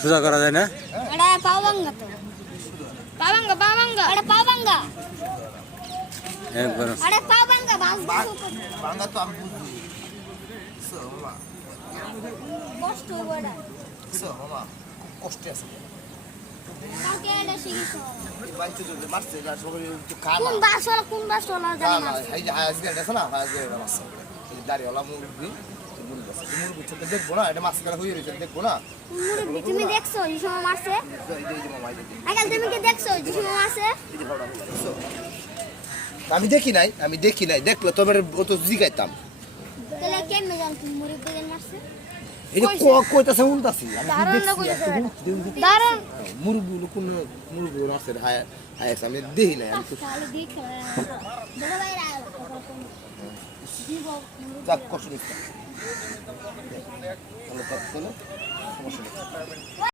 সোজা করা যায় না? এটা পাওয়াঙ্গা তো পাওয়াঙ্গা পাওয়াঙ্গা এটা পাওয়াঙ্গা একবার আরে পাওয়াঙ্গা বাংলা তো আমি বুঝি মামা কষ্ট বড়া মামা কষ্টে আছে কাকে এটা শিখিছো বাইতে তো মারছে না সবাই একটু খানা কোন বাসলা জানি না এই যে আজকে এটা না আজকে এটা মারছে এই দাড়িওয়ালা মুরগি মুরগি ছোট দেখবো না এটা মাছ কাটা হয়ে রয়েছে দেখবো না মুরগি তুমি দেখছো এই সময় মারছে এই যে মামা এই যে আজকাল তুমি কি দেখছো এই সময় মারছে এই যে বড় দেখছো আমি দেখি নাই দেখলে তোমার ও তো জিগাইতাম তাহলে কেমনে জান তুমি মুরগি দেন মারছে এই যে কইতাছে উল্টাছি আমি দারুন মুরগি কোন মুরগি আছে হায় হায় আমি দেখি নাই আমি তো খালি দেখ বড় ভাই আয় জীব যাক কষ্ট নিতে ভালো কাজ করলে সমস্যা নেই